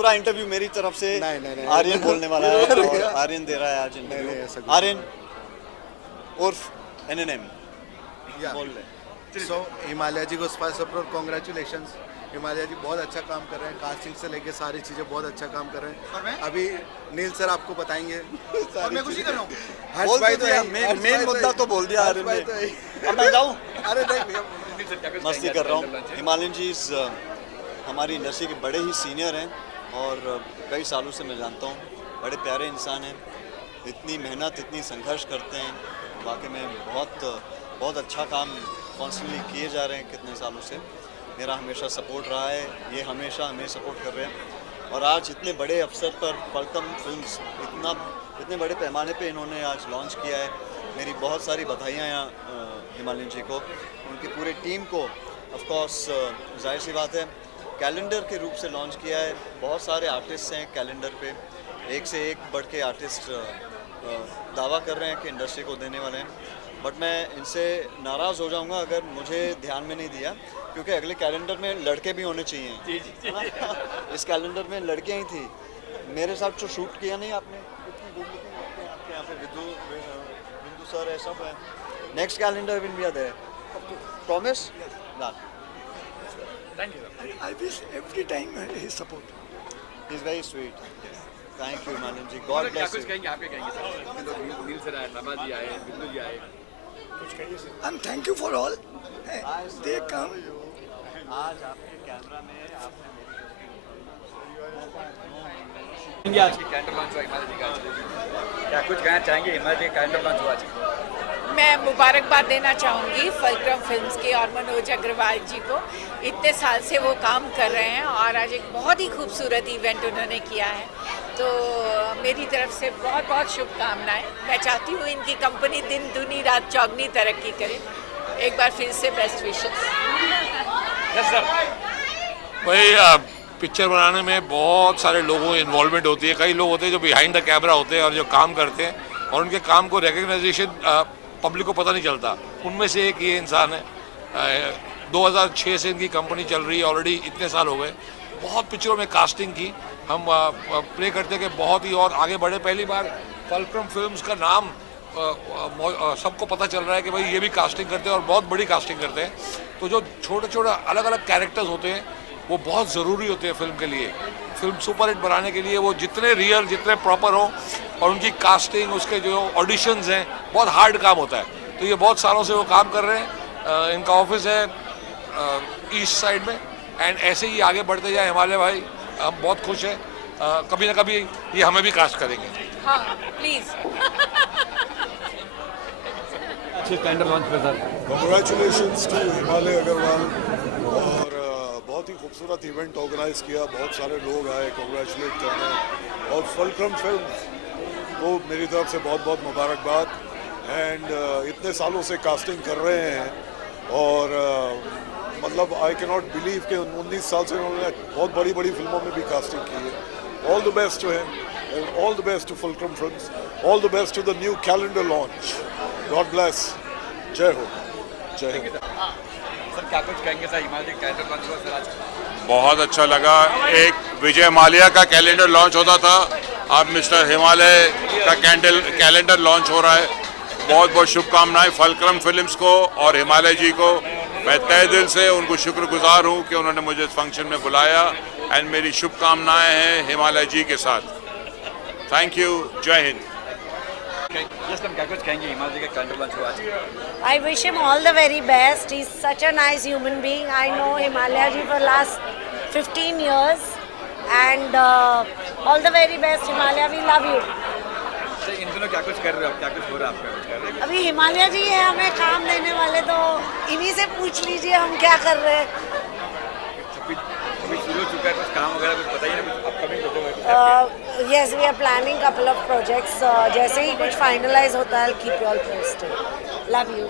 पूरा इंटरव्यू मेरी तरफ से नहीं। आर्यन बोलने वाला है और आर्यन दे रहा है आज इंटरव्यू। आर्यन उर्फ एनएनएम बोल ले। सो हिमालय जी को first of all congratulations. Himalaya ji बहुत अच्छा काम कर रहे हैं, कास्टिंग से लेके सारी चीज़ें बहुत अच्छा काम कर रहे हैं। और मैं अभी नील सर आपको बताएंगे और मैं खुशी कर रहा हूँ। बोल तो दिया, मेन मुद्दा तो बोल दिया आर्यन ने। अब मैं जाऊँ? अरे नहीं भैया, मस्ती कर रहा हूँ। हिमालयन जी हमारी इंडस्ट्री के बड़े ही सीनियर हैं और कई सालों से मैं जानता हूँ। बड़े प्यारे इंसान हैं, इतनी मेहनत इतनी संघर्ष करते हैं, वाकई में बहुत अच्छा काम कॉन्स्टेंटली किए जा रहे हैं कितने सालों से। मेरा हमेशा सपोर्ट रहा है, ये हमेशा हमें सपोर्ट कर रहे हैं। और आज इतने बड़े अवसर पर फलकम फिल्म्स इतने बड़े पैमाने पे इन्होंने आज लॉन्च किया है। मेरी बहुत सारी बधाइयाँ यहाँ हिमालयन जी को, उनकी पूरी टीम को। ऑफ कोर्स जाहिर सी बात है, कैलेंडर के रूप से लॉन्च किया है। बहुत सारे आर्टिस्ट हैं कैलेंडर पे, एक से एक बढ़ के आर्टिस्ट दावा कर रहे हैं कि इंडस्ट्री को देने वाले हैं। बट मैं इनसे नाराज़ हो जाऊंगा अगर मुझे ध्यान में नहीं दिया, क्योंकि अगले कैलेंडर में लड़के भी होने चाहिए। इस कैलेंडर में लड़कियां ही थी। मेरे साथ जो शूट किया नहीं आपने, कितनी गुड लुकिंग लगते हैं आपके यहाँ पे। बिंदु सर है, सब है। Next calendar will be there, promise. Thank you. I wish every time his support. He is very sweet. Thank you Himalayan ji, God क्या ब्लेस कुछ यू। कहेंगे, आप क्या कहेंगे सर? नील सर आए, नमा जी आए, बिंदु जी आए, कुछ कहिए sir. And thank you for all. They come. आज आपके कैमरा में आपने कहेंगे आज की कैलेंडर लॉन्च हुआ हिमालय जी का आज। क्या कुछ कहना चाहेंगे? हिमालय जी का कैलेंडर लॉन्च हुआ आज। मैं मुबारकबाद देना चाहूँगी फलक्रम फिल्म्स के और मनोज अग्रवाल जी को। इतने साल से वो काम कर रहे हैं और आज एक बहुत ही खूबसूरत इवेंट उन्होंने किया है। तो मेरी तरफ से बहुत बहुत शुभकामनाएं। मैं चाहती हूँ इनकी कंपनी दिन दुनी रात चौगनी तरक्की करे। एक बार फिर से बेस्ट विशेस। भाई पिक्चर बनाने में बहुत सारे लोगों की इन्वॉल्वमेंट होती है। कई लोग होते हैं जो बिहाइंड द कैमरा होते हैं और जो काम करते हैं, और उनके काम को रिकग्नाइजेशन पब्लिक को पता नहीं चलता। उनमें से एक ये इंसान है। 2006 से इनकी कंपनी चल रही है, ऑलरेडी इतने साल हो गए। बहुत पिक्चरों में कास्टिंग की। हम प्रे करते कि बहुत ही और आगे बढ़े। पहली बार फलक्रम फिल्म्स का नाम सबको पता चल रहा है कि भाई ये भी कास्टिंग करते हैं और बहुत बड़ी कास्टिंग करते हैं। तो जो छोटे छोटे अलग अलग कैरेक्टर्स होते हैं वो बहुत ज़रूरी होते हैं फिल्म के लिए। फिल्म सुपरहिट बनाने के लिए वो जितने रियल, जितने प्रॉपर हो, और उनकी कास्टिंग, उसके जो ऑडिशंस हैं, बहुत हार्ड काम होता है। तो ये बहुत सालों से वो काम कर रहे हैं। इनका ऑफिस है ईस्ट साइड में, एंड ऐसे ही आगे बढ़ते जाए हिमालय भाई। हम बहुत खुश हैं। कभी ना कभी ये हमें भी कास्ट करेंगे। हाँ प्लीज़। अच्छे कैलेंडर लॉन्च पे sir. Congratulations to Himalaya Agarwal. और बहुत ही खूबसूरत इवेंट ऑर्गेनाइज किया, बहुत सारे लोग आए कॉन्ग्रेचुलेट करने। और फलक्रम फिल्म्स को मेरी तरफ से बहुत बहुत मुबारकबाद। एंड इतने सालों से कास्टिंग कर रहे हैं और मतलब आई कैन नॉट बिलीव कि 19 साल से उन्होंने बहुत बड़ी बड़ी फिल्मों में भी कास्टिंग की है। All the best to him and all the best to Fulcrum films. All the best to the new calendar launch. God bless. जय हो, जय हिंद। सर क्या कुछ कहेंगे सर? हिमालय जी का कैलेंडर लॉन्च हुआ सर आज। बहुत अच्छा लगा। एक विजय माल्या का कैलेंडर लॉन्च होता था, अब मिस्टर हिमालय का कैलेंडर लॉन्च हो रहा है। बहुत बहुत शुभकामनाएं फलक्रम फिल्म्स को और हिमालय जी को। मैं तहे दिल से उनको शुक्रगुजार हूं कि उन्होंने मुझे इस फंक्शन में बुलाया, एंड मेरी शुभकामनाएं हैं हिमालय जी के साथ। Thank you. जय हिंद। यस मैम, क्या कुछ कहेंगे? हिमालय जी का कैलेंडर लॉन्च हुआ आज। I wish him all the very best. He's such a nice human being. I know Himalaya ji for last 15 years, and all the very best, Himalaya. We love you. Sir इन दिनों क्या कुछ कर रहे हो? क्या कुछ हो रहा है आपका? कुछ कर रहे हैं? अभी हिमालय जी है हमें काम देने वाले, तो इन्हीं से पूछ लीजिए हम क्या कर रहे हैं। अभी शुरू हो चुका है कुछ काम वगैरह, कुछ बताइए ना, कुछ upcoming project. Yes, we are planning couple of projects. जैसे ही कुछ finalize होता है, I'll keep you all posted. Love you.